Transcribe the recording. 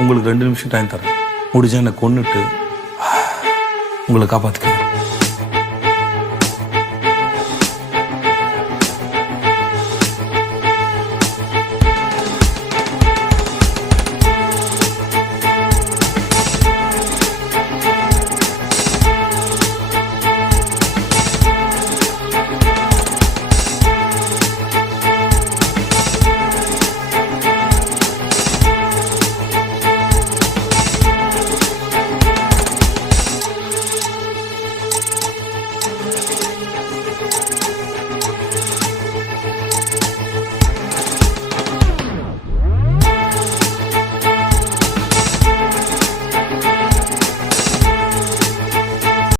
உங்களுக்கு 2 நிமிஷம் டைம் தரேன். முடிஞ்சா என்னை கொன்னுட்டு உங்களை காப்பாற்றிக்கிறேன்.